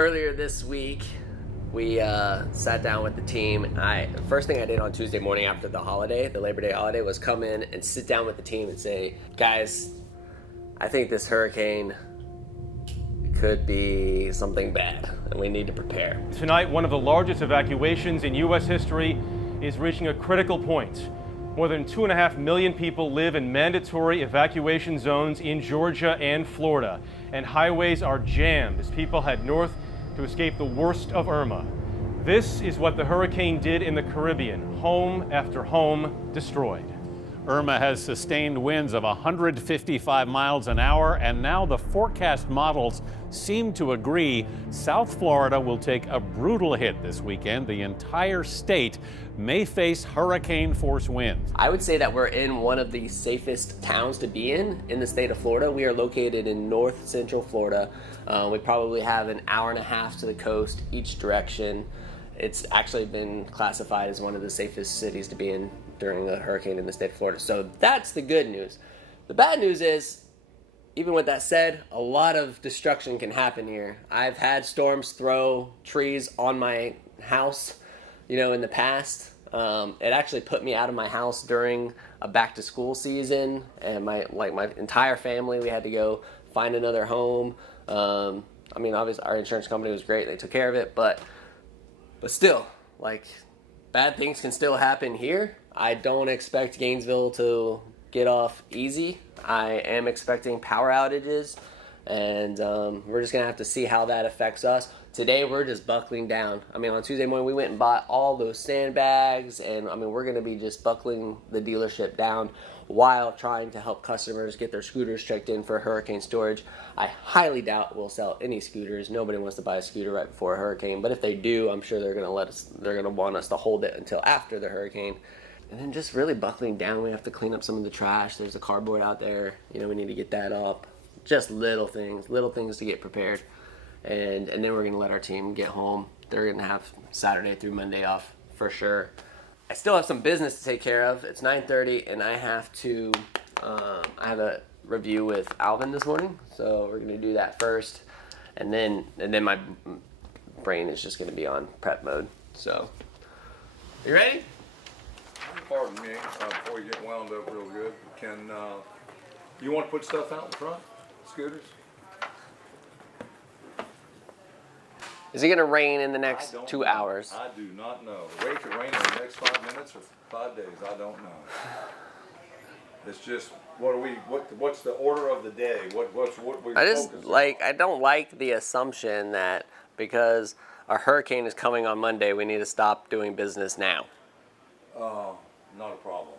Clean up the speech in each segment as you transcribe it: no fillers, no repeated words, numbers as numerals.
Earlier this week, we sat down with the team. The first thing I did on Tuesday morning after the holiday, the Labor Day holiday, was come in and sit down with the team and say, guys, I think this hurricane could be something bad, and we need to prepare. Tonight, one of the largest evacuations in U.S. history is reaching a critical point. More than 2.5 million people live in mandatory evacuation zones in Georgia and Florida, and highways are jammed as people head north to escape the worst of Irma. This is what the hurricane did in the Caribbean. Home after home destroyed. Irma has sustained winds of 155 miles an hour, and now the forecast models seem to agree South Florida will take a brutal hit this weekend. The entire state may face hurricane-force winds. I would say that we're in one of the safest towns to be in the state of Florida. We are located in north central Florida. We probably have an hour and a half to the coast each direction. It's actually been classified as one of the safest cities to be in during a hurricane in the state of Florida. So that's the good news. The bad news is, even with that said, a lot of destruction can happen here. I've had storms throw trees on my house, in the past. It actually put me out of my house during a back to school season, and my entire family, we had to go find another home. Obviously our insurance company was great. They took care of it, but still, bad things can still happen here. I don't expect Gainesville to get off easy. I am expecting power outages, and we're just going to have to see how that affects us. Today, we're just buckling down. On Tuesday morning, we went and bought all those sandbags, and we're going to be just buckling the dealership down while trying to help customers get their scooters checked in for hurricane storage. I highly doubt we'll sell any scooters. Nobody wants to buy a scooter right before a hurricane, but if they do, I'm sure they're going to want us to hold it until after the hurricane. And then just really buckling down. We have to clean up some of the trash. There's a cardboard out there. We need to get that up. Just little things to get prepared. And then we're going to let our team get home. They're going to have Saturday through Monday off for sure. I still have some business to take care of. It's 9:30, and I have to. I have a review with Alvin this morning, so we're going to do that first, and then my brain is just going to be on prep mode. So, you ready? Pardon me, before you get wound up real good, you want to put stuff out in front? Scooters? Is it going to rain in the next 2 hours? I do not know. It could rain in the next 5 minutes or 5 days. I don't know. It's just, what's the order of the day? What we I don't like the assumption that because a hurricane is coming on Monday, we need to stop doing business now. Not a problem.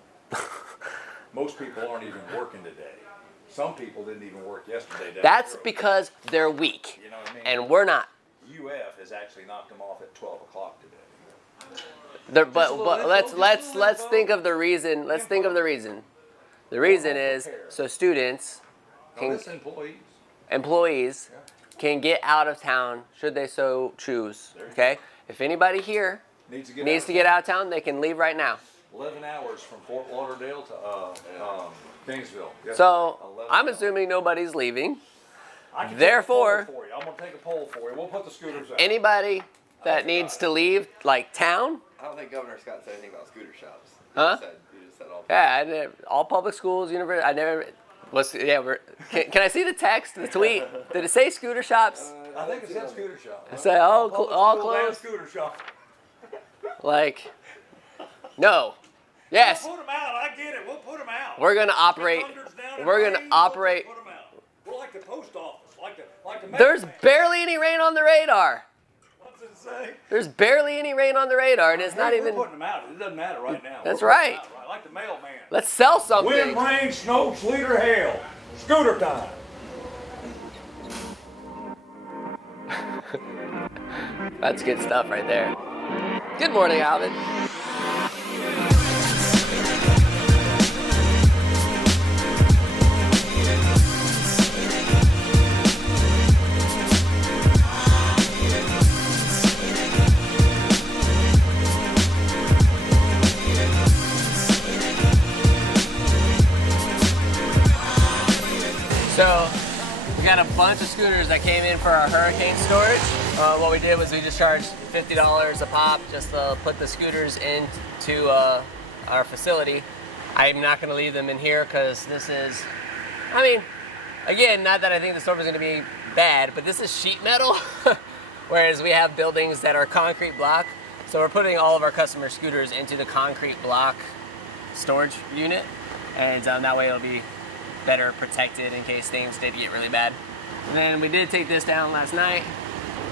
Most people aren't even working today. Some people didn't even work yesterday. That's because they're weak. You know what I mean? And we're not. UF has actually knocked them off at 12 o'clock today. But let's think of the reason. Let's think of the reason. The reason is so students employees can get out of town should they so choose. Okay? If anybody here needs to get out of town, they can leave right now. 11 hours from Fort Lauderdale to Gainesville. Yes, So I'm assuming nobody's leaving. Therefore, I'm going to take a poll for you. We'll put the scooters out. Anybody that needs to leave, town? I don't think Governor Scott said anything about scooter shops. Huh? You just said all. Yeah, all public schools, university. I never was. Yeah, can I see the text, the tweet? Did it say scooter shops? I think it said scooter shop. It said all closed. Scooter shop. No. Yes. We'll put them out. I get it. We'll put them out. We're gonna operate. We're gonna operate. We're like the post office. Like the There's barely any rain on the radar. What's it say? There's barely any rain on the radar, and it's not even. We're putting them out. It doesn't matter right now. That's right. Like the mailman. Let's sell something. Wind, rain, snow, sleet, or hail. Scooter time. That's good stuff right there. Good morning, Alvin. So we got a bunch of scooters that came in for our hurricane storage. What we did was we just charged $50 a pop just to put the scooters into our facility. I'm not going to leave them in here because this is, I mean, again, not that I think the storm is going to be bad, but this is sheet metal, whereas we have buildings that are concrete block. So we're putting all of our customer scooters into the concrete block storage unit, and that way it'll be better protected in case things did get really bad. And then we did take this down last night.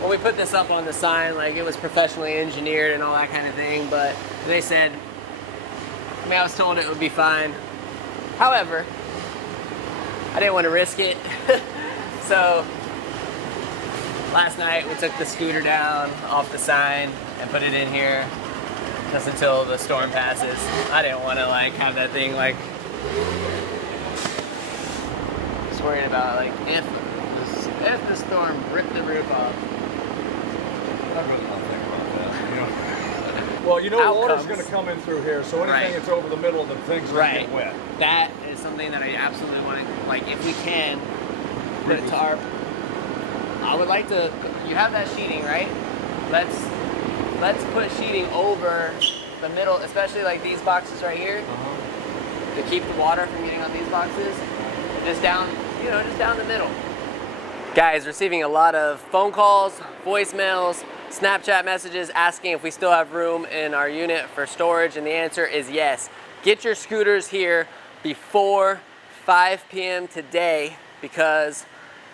When we put this up on the sign, like, it was professionally engineered and all that kind of thing, but they said, I mean, I was told it would be fine. However, I didn't want to risk it. So last night we took the scooter down off the sign and put it in here just until the storm passes. I didn't want to like have that thing like, just worried about like if the storm ripped the roof off. I'd really not think about that. You know? Well, you know, water's going to come in through here, so anything that's over the middle of the things are going to get wet. That is something that I absolutely want to, like, if we can, put a tarp. I would like to. You have that sheeting, right? Let's put sheeting over the middle, especially like these boxes right here, to keep the water from getting on these boxes. Just down, you know, just down the middle. Guys, receiving a lot of phone calls, voicemails, Snapchat messages asking if we still have room in our unit for storage, and the answer is yes. Get your scooters here before 5 p.m. today, because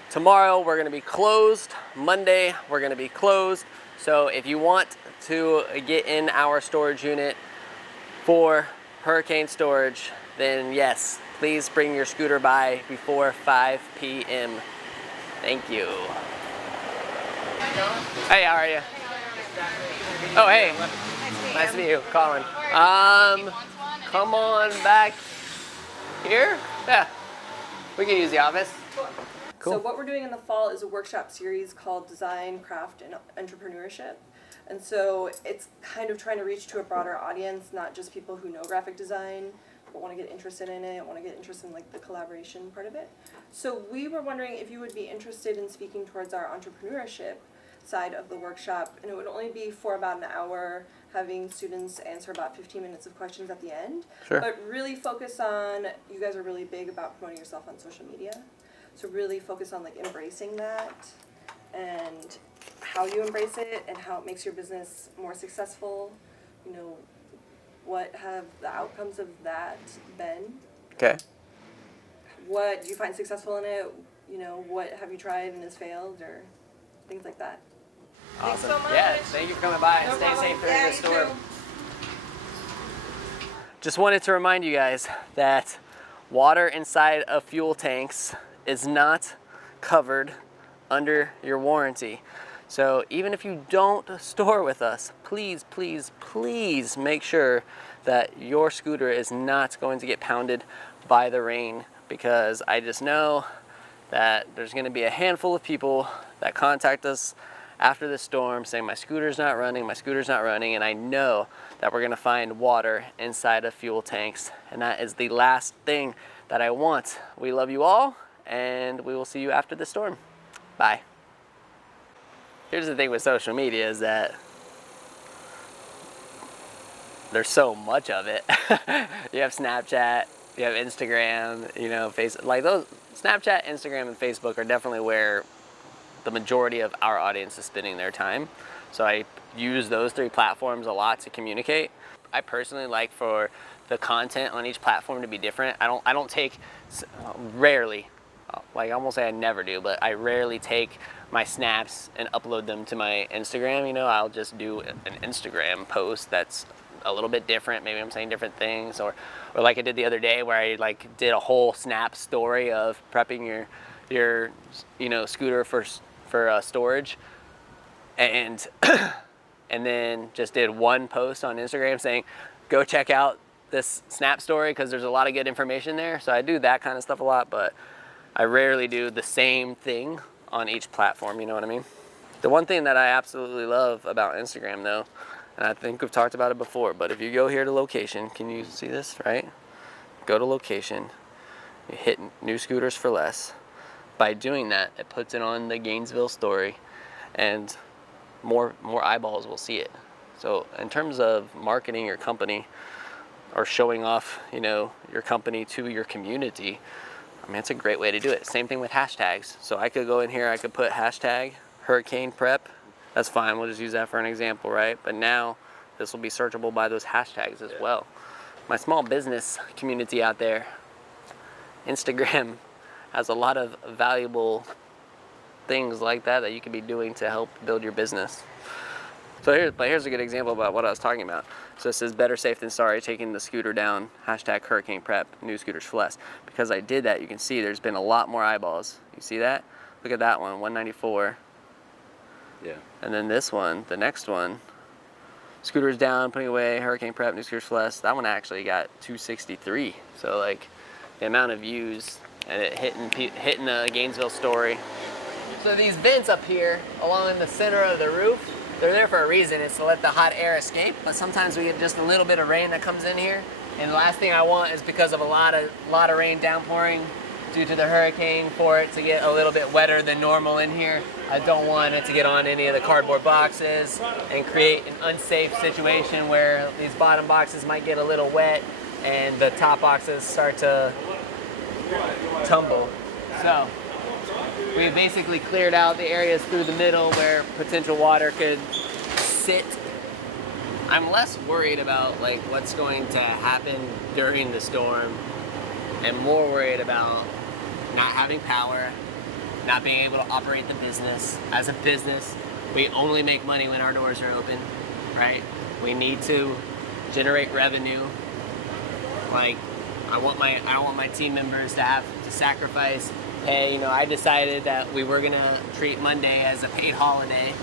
tomorrow we're going to be closed. Monday we're going to be closed. So if you want to get in our storage unit for hurricane storage, then yes, please bring your scooter by before 5 p.m. Thank you. Hey, how are you? Oh, hey. Nice to meet you, Colin. Come on back here. Yeah, we can use the office. Cool. So what we're doing in the fall is a workshop series called Design, Craft, and Entrepreneurship. And so it's kind of trying to reach to a broader audience, not just people who know graphic design, but want to get interested in it, want to get interested in like the collaboration part of it. So we were wondering if you would be interested in speaking towards our entrepreneurship side of the workshop, and it would only be for about an hour, having students answer about 15 minutes of questions at the end. Sure. But really focus on, you guys are really big about promoting yourself on social media. So really focus on like embracing that and how you embrace it and how it makes your business more successful. You know, what have the outcomes of that been? Okay. What do you find successful in it? You know, what have you tried and has failed, or things like that. Awesome. Thanks so much. Yeah, thank you for coming by. No Stay problem. safe during Yeah, the you storm. too. Just wanted to remind you guys that water inside of fuel tanks is not covered under your warranty. So even if you don't store with us, please, please, please make sure that your scooter is not going to get pounded by the rain, because I just know that there's going to be a handful of people that contact us after the storm saying my scooter's not running, and I know that we're going to find water inside of fuel tanks, and that is the last thing that I want. We love you all, and we will see you after the storm. Bye. Here's the thing with social media is that there's so much of it. You have Snapchat, you have Instagram, you know, like those Snapchat, Instagram, and Facebook are definitely where the majority of our audience is spending their time. So I use those three platforms a lot to communicate. I personally like for the content on each platform to be different. I don't take, rarely, like I won't say I never do, but I rarely take my snaps and upload them to my Instagram. You know, I'll just do an Instagram post that's a little bit different. Maybe I'm saying different things, or like I did the other day where I like did a whole snap story of prepping your you know, scooter for storage, and and then just did one post on Instagram saying go check out this snap story because there's a lot of good information there. So I do that kind of stuff a lot, but I rarely do the same thing on each platform, you know what I mean? The one thing that I absolutely love about Instagram though, and I think we've talked about it before, but if you go here to location, can you see this, right? Go to location, you hit new scooters for less, By doing that, it puts it on the Gainesville story, and more eyeballs will see it. So in terms of marketing your company or showing off, you know, your company to your community, I mean, it's a great way to do it. Same thing with hashtags. So I could go in here, I could put hashtag hurricane prep. That's fine, we'll just use that for an example, right? But now this will be searchable by those hashtags as well. My small business community out there, Instagram has a lot of valuable things like that you could be doing to help build your business. So here's a good example about what I was talking about. So it says better safe than sorry, taking the scooter down, hashtag hurricane prep, new scooters for less. Because I did that, you can see there's been a lot more eyeballs. You see that? Look at that one, 194. Yeah. And then this one, the next one, scooters down, putting away, hurricane prep, new scooters for less. That one actually got 263. So like the amount of views and it hitting the Gainesville story. So these vents up here along the center of the roof, they're there for a reason. It's to let the hot air escape, but sometimes we get just a little bit of rain that comes in here. And the last thing I want is because of a lot of rain downpouring due to the hurricane for it to get a little bit wetter than normal in here. I don't want it to get on any of the cardboard boxes and create an unsafe situation where these bottom boxes might get a little wet and the top boxes start to tumble. So we basically cleared out the areas through the middle where potential water could sit. I'm less worried about like what's going to happen during the storm and more worried about not having power, not being able to operate the business. As a business, we only make money when our doors are open, right? We need to generate revenue. Like, I don't want my team members to have to sacrifice. Hey, you know, I decided that we were gonna treat Monday as a paid holiday.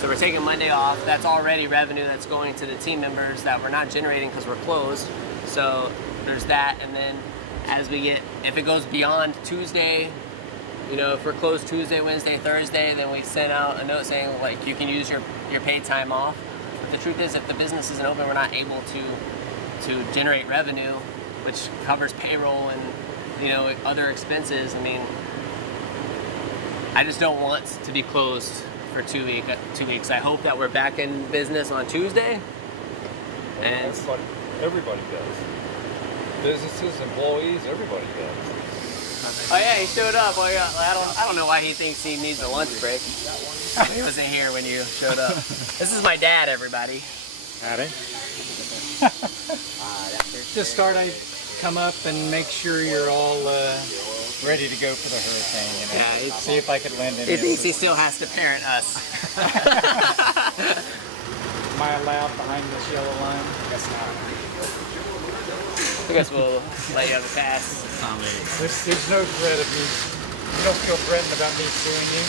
So we're taking Monday off. That's already revenue that's going to the team members that we're not generating because we're closed. So there's that. And then as we get, if it goes beyond Tuesday, you know, if we're closed Tuesday, Wednesday, Thursday, then we send out a note saying like you can use your paid time off. But the truth is, if the business isn't open, we're not able to generate revenue, which covers payroll and, you know, other expenses. I mean, I just don't want to be closed for 2 weeks. I hope that we're back in business on Tuesday. And Everybody does. Businesses, employees, everybody does. oh yeah, he showed up. Well, yeah, I don't know why he thinks he needs a lunch break. He wasn't here when you showed up. This is my dad, everybody. Howdy. Just thought I'd come up and make sure you're all ready to go for the hurricane. You know? Yeah, see if I could lend any He thinks he assistance. still has to parent us. Am I allowed behind this yellow line? Guess not. I guess we'll let you have a pass. There's no threat of me. You don't feel threatened about me suing you?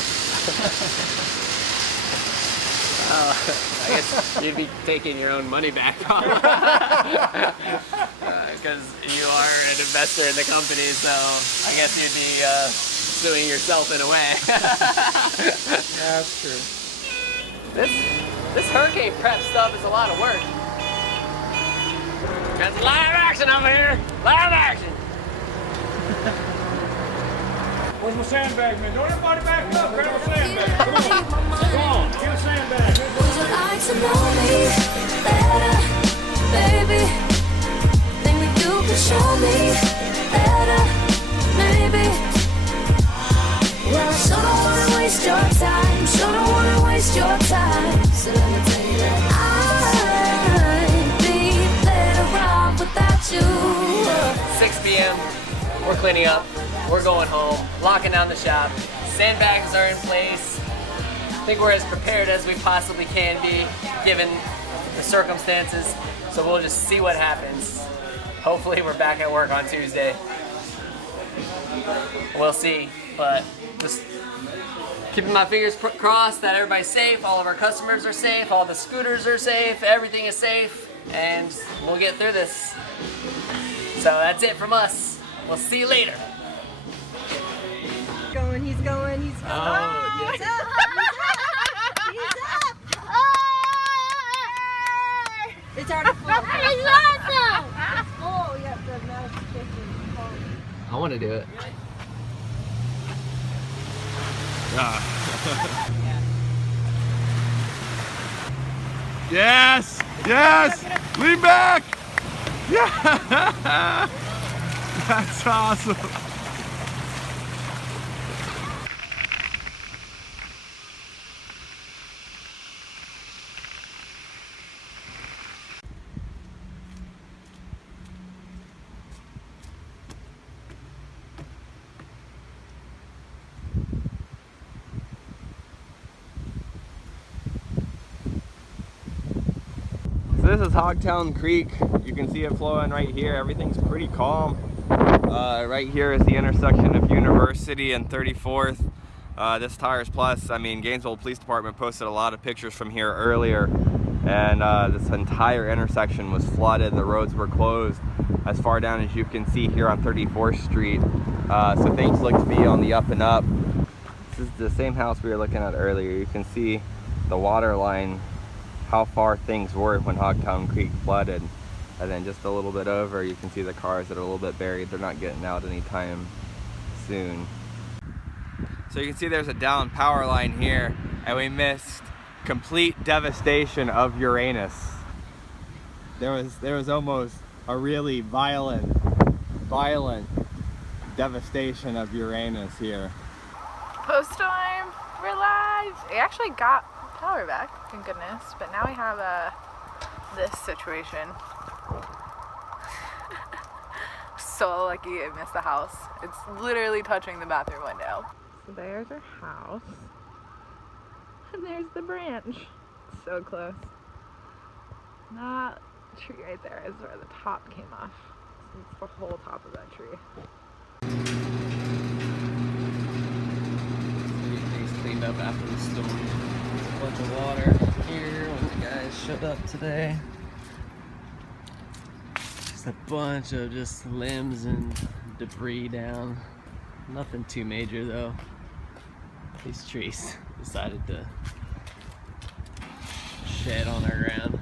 I guess you'd be taking your own money back because you are an investor in the company, so I guess you'd be suing yourself in a way. Yeah, that's true. This hurricane prep stuff is a lot of work. There's live action over here. Live action. Where's my sandbag, man? Don't everybody back up. Grab a sandbag. Come on, get a sandbag. Would you like to know me better, baby? Think that you can show me better, maybe? Well, I sure don't wanna waste your time. Sure don't wanna waste your time. So let me tell you that I'd be better off without you. 6 p.m. We're cleaning up. We're going home. Locking down the shop. Sandbags are in place. I think we're as prepared as we possibly can be, given the circumstances. So we'll just see what happens. Hopefully we're back at work on Tuesday. We'll see, but just keeping my fingers crossed that everybody's safe, all of our customers are safe, all the scooters are safe, everything is safe, and we'll get through this. So that's it from us. We'll see you later. He's going. He's going. Oh, He's up. He's up. It's already full. It's awesome! It's full. Yep, the mouse chicken. I want to do it. Yes! Yes! Lean back! Yeah! That's awesome. So this is Hogtown Creek. You can see it flowing right here. Everything's pretty calm. Right here is the intersection of University and 34th. This Tires Plus, I mean, Gainesville Police Department posted a lot of pictures from here earlier, and this entire intersection was flooded. The roads were closed as far down as you can see here on 34th Street. So things look to be on the up and up. This is the same house we were looking at earlier. You can see the water line, how far things were when Hogtown Creek flooded. And then just a little bit over, you can see the cars that are a little bit buried. They're not getting out anytime soon. So you can see there's a down power line here, and we missed complete devastation of Uranus. There was almost a really violent devastation of Uranus here. Post time, we're live. I actually got power back, thank goodness, but now we have this situation. So lucky I missed the house. It's literally touching the bathroom window. So there's our house, and there's the branch. So close. That tree right there is where the top came off. It's the whole top of that tree. Things cleaned up after the storm. There's a bunch of water here when the guys showed up today. Just a bunch of just limbs and debris down. Nothing too major though. These trees decided to shed on our ground.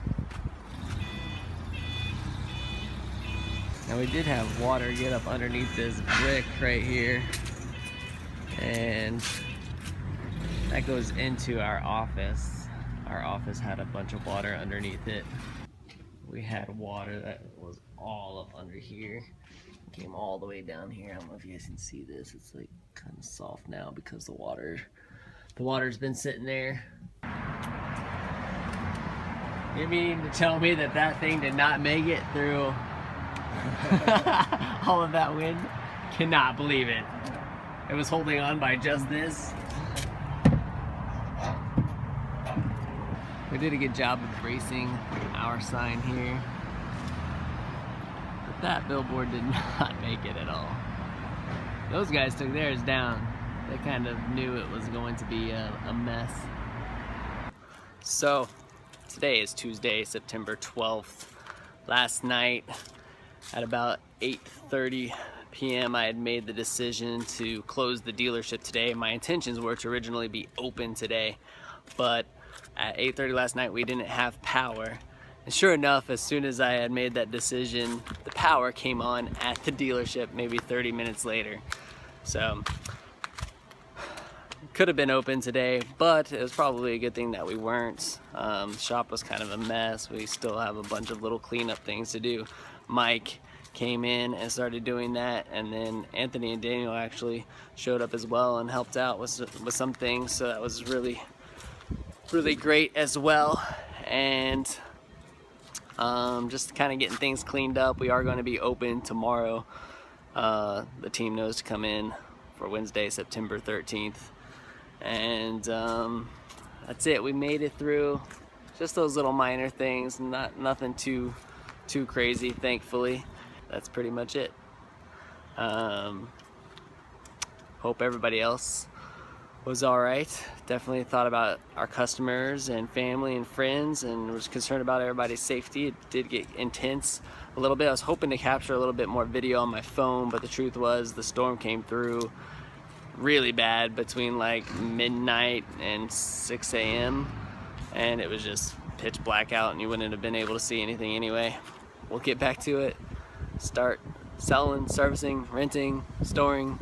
Now we did have water get up underneath this brick right here, and that goes into our office. Our office had a bunch of water underneath it. We had water that was all up under here. Came all the way down here. I don't know if you guys can see this. It's like kind of soft now because the water's been sitting there. You mean to tell me that that thing did not make it through all of that wind? Cannot believe it. It was holding on by just this. We did a good job of bracing our sign here. But that billboard did not make it at all. Those guys took theirs down. They kind of knew it was going to be a mess. So, today is Tuesday, September 12th. Last night, at about 8:30 p.m., I had made the decision to close the dealership today. My intentions were to originally be open today, but at 8:30 last night, we didn't have power. And sure enough, as soon as I had made that decision, the power came on at the dealership maybe 30 minutes later. So, could have been open today, but it was probably a good thing that we weren't. The shop was kind of a mess. We still have a bunch of little cleanup things to do. Mike came in and started doing that, and then Anthony and Daniel actually showed up as well and helped out with some things, so that was really great as well. And just kind of getting things cleaned up. We are going to be open tomorrow. The team knows to come in for Wednesday, September 13th. And that's it. We made it through. Just those little minor things, nothing too crazy, thankfully. That's pretty much it. Hope everybody else was all right. Definitely thought about our customers and family and friends, and was concerned about everybody's safety. It did get intense a little bit. I was hoping to capture a little bit more video on my phone, but the truth was the storm came through really bad between like midnight and 6 a.m. and it was just pitch black out, and you wouldn't have been able to see anything anyway. We'll get back to it. Start selling, servicing, renting, storing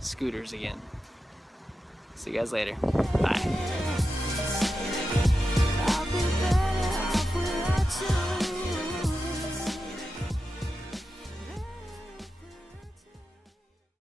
scooters again. See you guys later. Bye.